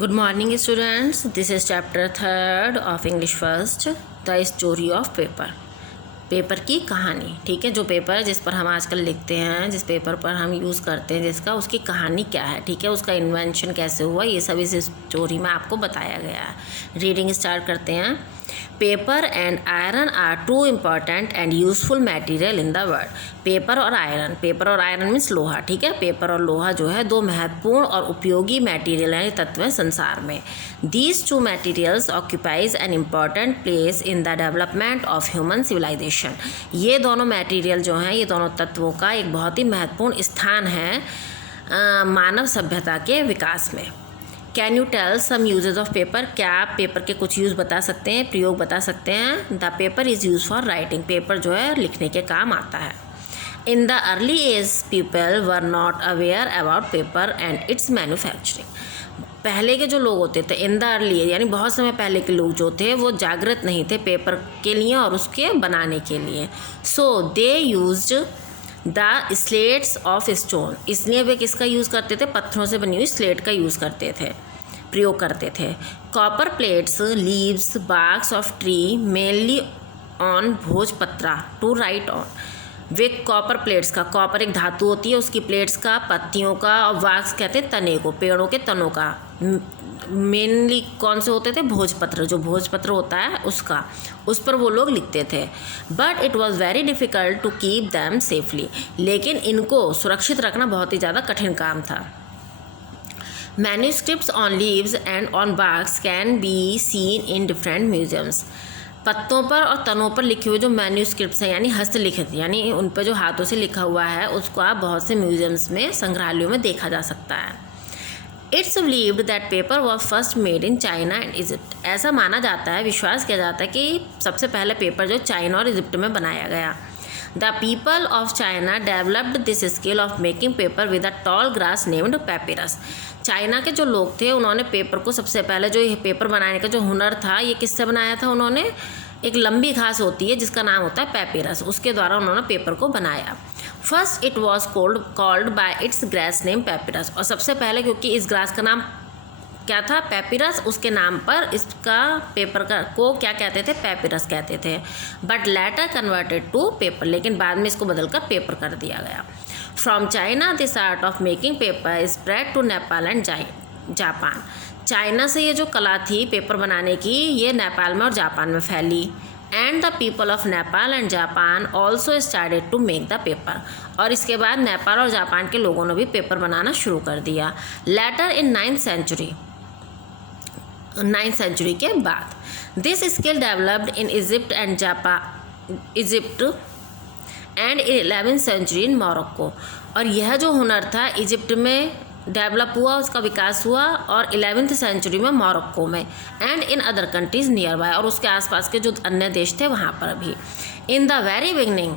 Good morning students, this is chapter 3rd of English first, the story of paper. Paper की कहानी, ठीक है। जो पेपर है जिस पर हम आजकल लिखते हैं, जिस पेपर पर हम यूज़ करते हैं, जिसका उसकी कहानी क्या है, ठीक है, उसका इन्वेंशन कैसे हुआ, ये सब इस स्टोरी में आपको बताया गया है। रीडिंग स्टार्ट करते हैं। Paper and iron are two important and useful material in the world. Paper और आयरन मीन्स लोहा, ठीक है। पेपर और लोहा जो है दो महत्वपूर्ण और उपयोगी मटेरियल हैं, तत्व हैं संसार में। These two materials occupies an important place in the development of human civilisation. ये दोनों मटेरियल जो हैं, ये दोनों तत्वों का एक बहुत ही महत्वपूर्ण स्थान है मानव सभ्यता के विकास में। Can you tell some uses of paper. क्या आप पेपर के कुछ यूज़ बता सकते हैं, प्रयोग बता सकते हैं। The paper is use for writing. Paper जो है लिखने के काम आता है। In the early age people were not aware about paper and its manufacturing. पहले के जो लोग होते थे, इन द अर्ली एज यानी बहुत समय पहले के लोग जो थे वो जागृत नहीं थे पेपर के लिए और उसके बनाने के लिए। So they used the slates of stone. इसलिए वे किसका यूज़ करते थे, पत्थरों से बनी हुई स्लेट का यूज़ करते थे, प्रयोग करते थे। Copper plates, leaves, barks of tree mainly on bhojpatra to write on. वे कॉपर प्लेट्स का, कॉपर एक धातु होती है, उसकी प्लेट्स का, पत्तियों का, और वाक्स कहते हैं तने को, पेड़ों के तनों का। मेनली कौन से होते थे, भोजपत्र, जो भोजपत्र होता है उसका, उस पर वो लोग लिखते थे। But it was very difficult to keep them safely. लेकिन इनको सुरक्षित रखना बहुत ही ज़्यादा कठिन काम था। Manuscripts on leaves and on barks can be seen in different museums. पत्तों पर और तनों पर लिखे हुए जो मैन्यूस्क्रिप्ट्स हैं यानी हस्तलिखित, यानी उन पर जो हाथों से लिखा हुआ है, उसको आप बहुत से म्यूजियम्स में, संग्रहालयों में देखा जा सकता है। It's believed that paper was first made in China and Egypt. ऐसा माना जाता है, विश्वास किया जाता है कि सबसे पहले पेपर जो चाइना और इजिप्ट में बनाया गया। The people of China developed this skill of making paper with a tall grass named papyrus. China के जो लोग थे उन्होंने पेपर को सबसे पहले, जो ये पेपर बनाने का जो हुनर था, ये किससे बनाया था उन्होंने, एक लंबी घास होती है जिसका नाम होता है पेपिरस, उसके द्वारा उन्होंने पेपर को बनाया। First it was called by it's grass name papyrus. और सबसे पहले क्योंकि इस ग्रास का नाम क्या था, पेपिरस, उसके नाम पर इसका पेपर का को क्या कहते थे, पेपिरस कहते थे। But later converted to paper, लेकिन बाद में इसको बदलकर पेपर कर दिया गया। From China this art of making paper spread to Nepal and Japan. China से ये जो कला थी पेपर बनाने की, ये नेपाल में और जापान में फैली। And the people of Nepal and Japan also started to make the paper. और इसके बाद नेपाल और जापान के लोगों ने भी पेपर बनाना शुरू कर दिया। लेटर इन 9th सेंचुरी के बाद this skill developed in Egypt and and 11th century in Morocco. और यह जो हुनर था इजिप्ट में डेवलप हुआ, उसका विकास हुआ, और 11th सेंचुरी में मोरक्को में, and in other countries near by, और उसके आसपास के जो अन्य देश थे वहाँ पर भी। इन द वेरी बिगनिंग,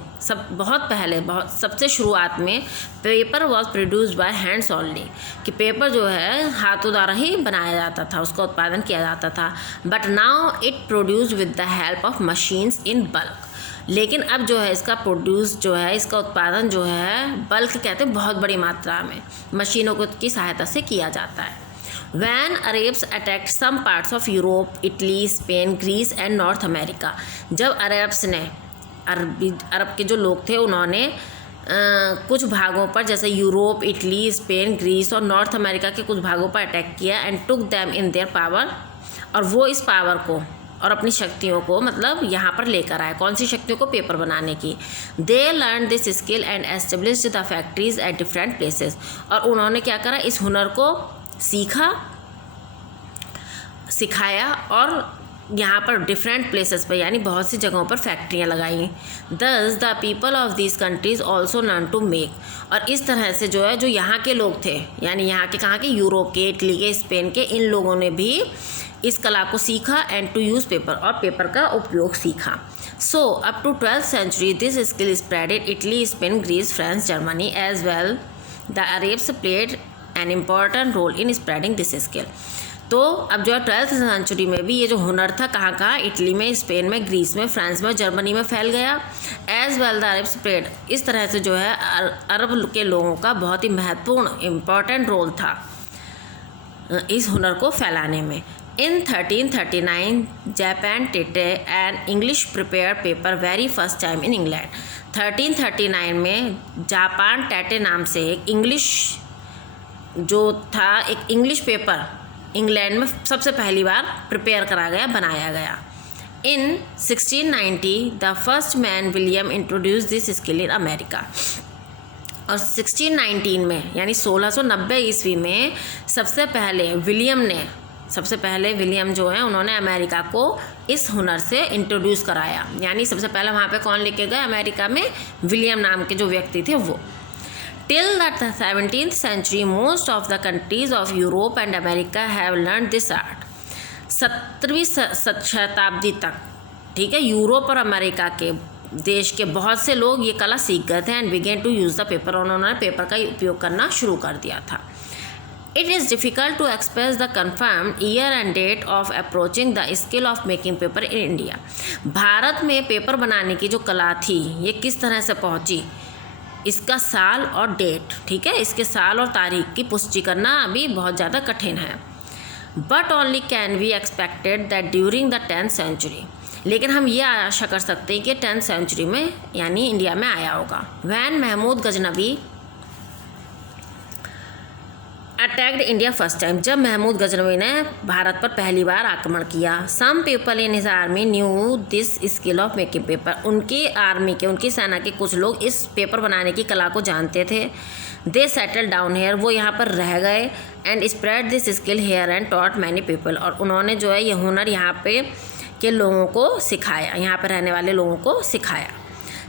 बहुत पहले, सबसे शुरुआत में paper was produced by hands only, कि पेपर जो है हाथों द्वारा ही बनाया जाता था, उसका उत्पादन किया जाता था। But now it produced with the help of machines in bulk. लेकिन अब जो है इसका प्रोड्यूस जो है, इसका उत्पादन जो है, बल्क कहते हैं बहुत बड़ी मात्रा में, मशीनों की सहायता से किया जाता है। When Arabs attacked some parts of Europe, Italy, Spain, Greece and North America. जब अरब्स ने, अरब के जो लोग थे, उन्होंने कुछ भागों पर, जैसे यूरोप, इटली, स्पेन, ग्रीस और नॉर्थ अमेरिका के कुछ भागों पर अटैक किया, and took them in their power, और वो इस पावर को और अपनी शक्तियों को मतलब यहाँ पर लेकर आए। कौन सी शक्तियों को, पेपर बनाने की। They learn this skill and established the factories at different places. और उन्होंने क्या करा, इस हुनर को सीखा, सिखाया, और यहाँ पर डिफरेंट प्लेसेस पर यानी बहुत सी जगहों पर फैक्ट्रियाँ लगाई। Thus the people of these countries also learn to make. और इस तरह से जो है, जो यहाँ के लोग थे, यानी यहाँ के कहाँ के, यूरोप के, इटली के, स्पेन के, इन लोगों ने भी इस कला को सीखा, एंड टू यूज़ पेपर, और पेपर का उपयोग सीखा। So up to 12th century this skill spreaded Italy, Spain, Greece, France, Germany as well. The Arabs played an important role in spreading this skill. तो अब जो है 12th सेंचुरी में भी ये जो हुनर था कहाँ कहाँ, इटली में, स्पेन में, ग्रीस में, फ्रांस में, जर्मनी में फैल गया। As well the Arab spread. इस तरह से जो है अरब के लोगों का बहुत ही महत्वपूर्ण इम्पॉर्टेंट रोल था इस हुनर को फैलाने में। इन 1339 Japan Tete and English prepare paper very first time in England. 1339 में जापान टेटे नाम से एक इंग्लिश जो था, एक इंग्लिश पेपर इंग्लैंड में सबसे पहली बार प्रिपेयर करा गया, बनाया गया। इन 1690 the first man William introduce this skill in America. और 1619 में यानी 1690 ईस्वी में सबसे पहले विलियम जो है उन्होंने अमेरिका को इस हुनर से इंट्रोड्यूस कराया। यानी सबसे पहले वहाँ पे कौन लेके गए अमेरिका में? विलियम नाम के जो व्यक्ति थे वो। Till the 17th century most of the countries of Europe and America have learned this art। 17वीं शताब्दी तक, ठीक है, यूरोप और अमेरिका के देश के बहुत से लोग ये कला सीख गए थे। And begin to use the paper, उन्होंने पेपर का उपयोग करना शुरू कर दिया था। It is difficult to express the confirmed year and date of approaching the skill of making paper in India. Bharat में पेपर बनाने की जो कला थी ये किस तरह से पहुंची, इसका साल और डेट, ठीक है, इसके साल और तारीख की पुष्टि करना अभी बहुत ज़्यादा कठिन है। But only can we expected that during the 10th century, लेकिन हम ये आशा कर सकते हैं कि 10th century में यानी इंडिया में आया होगा। When Mahmud Ghaznavi attacked India first time, जब महमूद गजनवी ने भारत पर पहली बार आक्रमण किया। Some people in his army knew this skill of making paper, उनकी आर्मी के, उनकी सेना के कुछ लोग इस पेपर बनाने की कला को जानते थे। दे सेटल डाउन हेयर, वो यहाँ पर रह गए। And spread this skill here and taught many people, और उन्होंने जो है ये हुनर यहाँ पे के लोगों को सिखाया, यहाँ पर रहने वाले लोगों को सिखाया।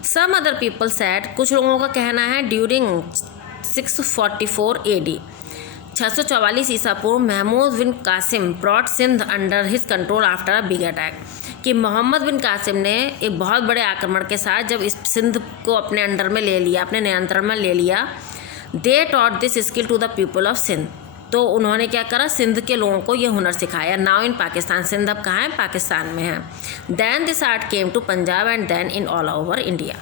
सम अदर पीपल सेड, कुछ लोगों का कहना है ड्यूरिंग 644 AD 644 ईसा पूर्व Mahmud bin Qasim brought Sindh under his control after a big attack, कि मोहम्मद बिन कासिम ने एक बहुत बड़े आक्रमण के साथ जब इस सिंध को अपने अंडर में ले लिया, अपने नियंत्रण में ले लिया। They taught this skill to the people of Sindh, तो उन्होंने क्या करा, सिंध के लोगों को ये हुनर सिखाया। नाउ इन पाकिस्तान, सिंध अब कहाँ है? पाकिस्तान में है। Then this art came to Punjab and then in all over India,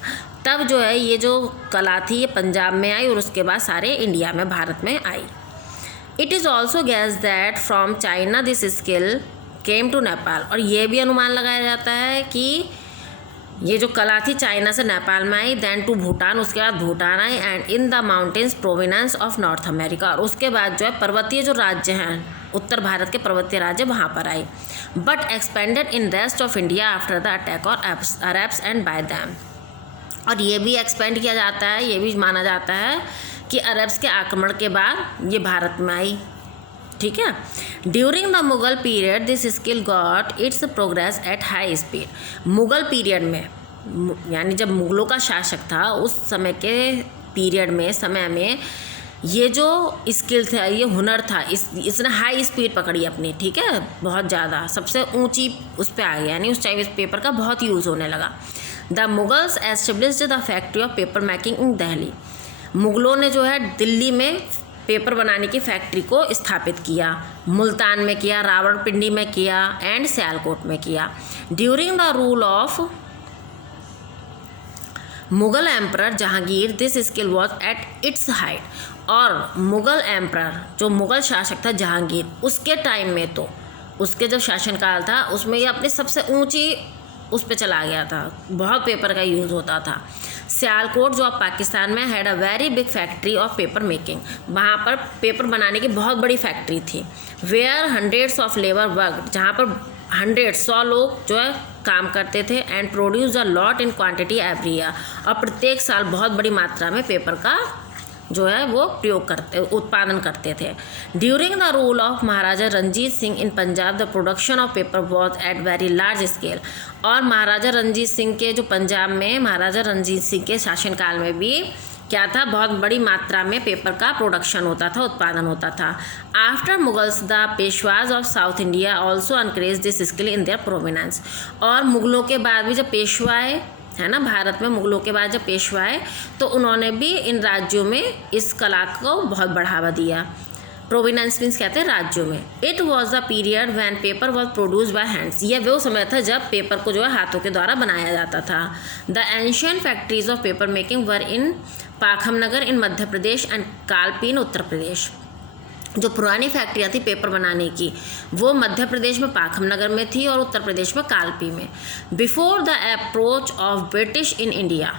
तब जो है ये जो कला थी ये पंजाब में आई और उसके बाद सारे इंडिया में, भारत में आई। It is also guess that from China this skill came to Nepal, और ये भी अनुमान लगाया जाता है कि ये जो कला थी चाइना से नेपाल में आई, देन टू भूटान, उसके बाद भूटान आई, and in the mountains provinces of North America, और उसके बाद जो है पर्वतीय जो राज्य हैं, उत्तर भारत के पर्वतीय राज्य वहाँ पर आई। But expanded in rest of India after the attack और अरब्स एंड बाय दैम, और ये भी एक्सपेंड किया जाता है, ये भी माना जाता है कि अरब्स के आक्रमण के बाद ये भारत में आई, ठीक है। During the Mughal period this skill got its progress at high speed, Mughal period में, यानी जब मुगलों का शासक था उस समय के पीरियड में, समय में ये जो स्किल था, ये हुनर था, इसने हाई स्पीड पकड़ी अपनी, ठीक है, बहुत ज़्यादा, सबसे ऊंची उस पर आ गया, यानी उस टाइम इस पेपर का बहुत यूज़ होने लगा। The Mughals established the factory of paper making in Delhi, मुगलों ने जो है दिल्ली में पेपर बनाने की फैक्ट्री को स्थापित किया, मुल्तान में किया, रावलपिंडी में किया एंड सियालकोट में किया। During the rule of Mughal emperor Jahangir this skill was at its height, और मुगल एम्परर जो मुगल शासक था जहांगीर, उसके टाइम में, तो उसके जब शासनकाल था उसमें ये अपनी सबसे ऊंची उस पर चला गया था, बहुत पेपर का यूज़ होता था। सियालकोट जो अब पाकिस्तान में had a very big factory of paper making, वहाँ पर पेपर बनाने की बहुत बड़ी फैक्ट्री थी। Where hundreds of labour work, जहाँ पर 100 लोग जो है काम करते थे। And produce a lot in quantity every year, और प्रत्येक साल बहुत बड़ी मात्रा में पेपर का जो है वो उत्पादन करते थे। During the rule of Maharaja Ranjit Singh in Punjab the production of paper was at very large scale, और महाराजा रंजीत सिंह के जो पंजाब में महाराजा रंजीत सिंह के शासनकाल में भी क्या था, बहुत बड़ी मात्रा में पेपर का प्रोडक्शन होता था, उत्पादन होता था। After Mughals the Peshwas of South India also encourage this skill in their provinces, और मुगलों के बाद भी जब पेशवाए है ना, भारत में मुगलों के बाद जब पेशवाए तो उन्होंने भी इन राज्यों में इस कला को बहुत बढ़ावा दिया। प्रोविनेंस मीन्स कहते हैं राज्यों में। It was the period when paper was produce by hands, यह वो समय था जब पेपर को जो है हाथों के द्वारा बनाया जाता था। The ancient factories of paper making were in Pakham Nagar in Madhya Pradesh and कालपीन उत्तर प्रदेश, जो पुरानी फैक्ट्रियाँ थी पेपर बनाने की, वो मध्य प्रदेश में पाखम नगर में थी और उत्तर प्रदेश में कालपी में। Before the approach of British in India,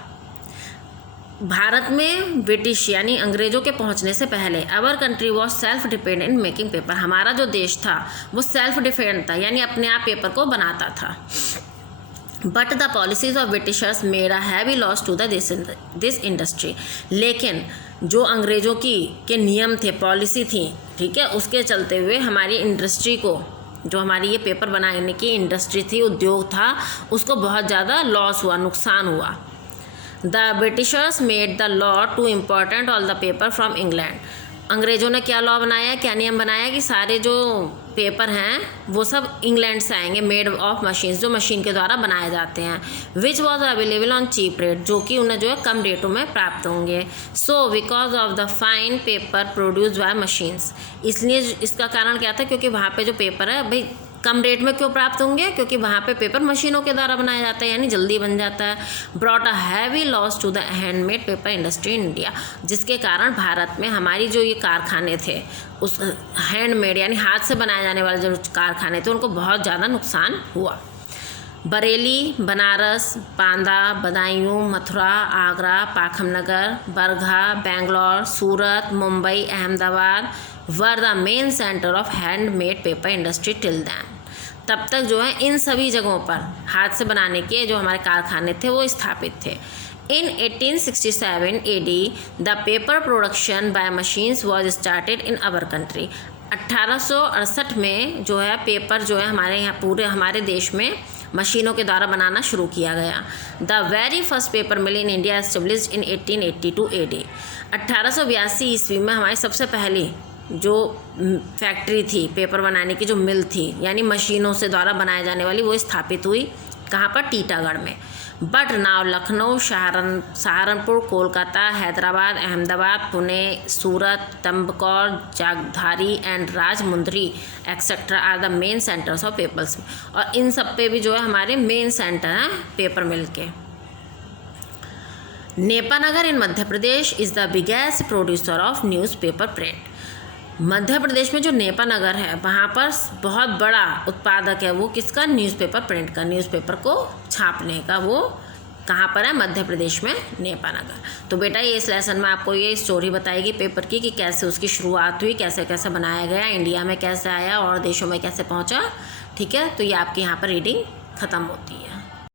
Bharat में ब्रिटिश यानी अंग्रेज़ों के पहुंचने से पहले, our country was self dependent in making paper, हमारा जो देश था वो सेल्फ डिपेंडेंट था, यानी अपने आप पेपर को बनाता था। But the policies of Britishers made a heavy loss to this industry, लेकिन जो अंग्रेज़ों के नियम थे, पॉलिसी थी, ठीक है, उसके चलते हुए हमारी इंडस्ट्री को, जो हमारी ये पेपर बनाने की इंडस्ट्री थी, उद्योग था, उसको बहुत ज़्यादा लॉस हुआ, नुकसान हुआ। The Britishers made the law to important all the paper from England, अंग्रेज़ों ने क्या लॉ बनाया, क्या नियम बनाया कि सारे जो पेपर हैं वो सब इंग्लैंड से आएंगे, मेड ऑफ मशीन्स, जो मशीन के द्वारा बनाए जाते हैं, which was available on cheap rate, जो कि उन्हें जो है कम रेटों में प्राप्त होंगे। So because of the fine paper produce by machines, इसलिए इसका कारण क्या था, क्योंकि वहाँ पे जो पेपर है भाई कम रेट में क्यों प्राप्त होंगे, क्योंकि वहाँ पे पेपर मशीनों के द्वारा बनाया जाता है, यानी जल्दी बन जाता है। Brought a heavy loss to the handmade paper industry in India, जिसके कारण भारत में हमारी जो ये कारखाने थे, उस हैंडमेड यानी हाथ से बनाए जाने वाले जो कारखाने थे, उनको बहुत ज़्यादा नुकसान हुआ। Bareilly, Banaras, Banda, Badaun, Mathura, Agra, Pakham Nagar, Bargha, Bangalore, Surat, Mumbai, Ahmedabad were the main centre of handmade paper industry till then, तब तक जो है इन सभी जगहों पर हाथ से बनाने के जो हमारे कारखाने थे वो स्थापित थे। इन 1867 AD the paper production by machines was started in our country, 1868 में जो है पेपर जो है हमारे यहाँ पूरे हमारे देश में मशीनों के द्वारा बनाना शुरू किया गया। The very first paper mill in India established in 1882 AD, 1882 ईस्वी में हमारी सबसे पहली जो फैक्ट्री थी पेपर बनाने की, जो मिल थी यानी मशीनों से द्वारा बनाए जाने वाली, वो स्थापित हुई कहाँ पर, टीटागढ़ में। बट नाउ लखनऊ, सहारनपुर, कोलकाता, हैदराबाद, अहमदाबाद, पुणे, सूरत, तंबकौर, Jagadhri and Rajahmundry etcetera are the main centres of papers, और इन सब पे भी जो है हमारे मेन सेंटर हैं पेपर मिल के। Nepanagar in Madhya Pradesh is the biggest producer of newspaper print, Madhya Pradesh में जो नेपानगर है वहाँ पर बहुत बड़ा उत्पादक है वो किसका, न्यूज़पेपर प्रिंट का, न्यूज़पेपर को छापने का, वो कहाँ पर है, मध्य प्रदेश में नेपानगर। तो बेटा ये इस लेसन में आपको ये स्टोरी बताएगी पेपर की कि कैसे उसकी शुरुआत हुई, कैसे कैसे बनाया गया, इंडिया में कैसे आया और देशों में कैसे पहुँचा, ठीक है। तो ये आपकी यहाँ पर रीडिंग ख़त्म होती है।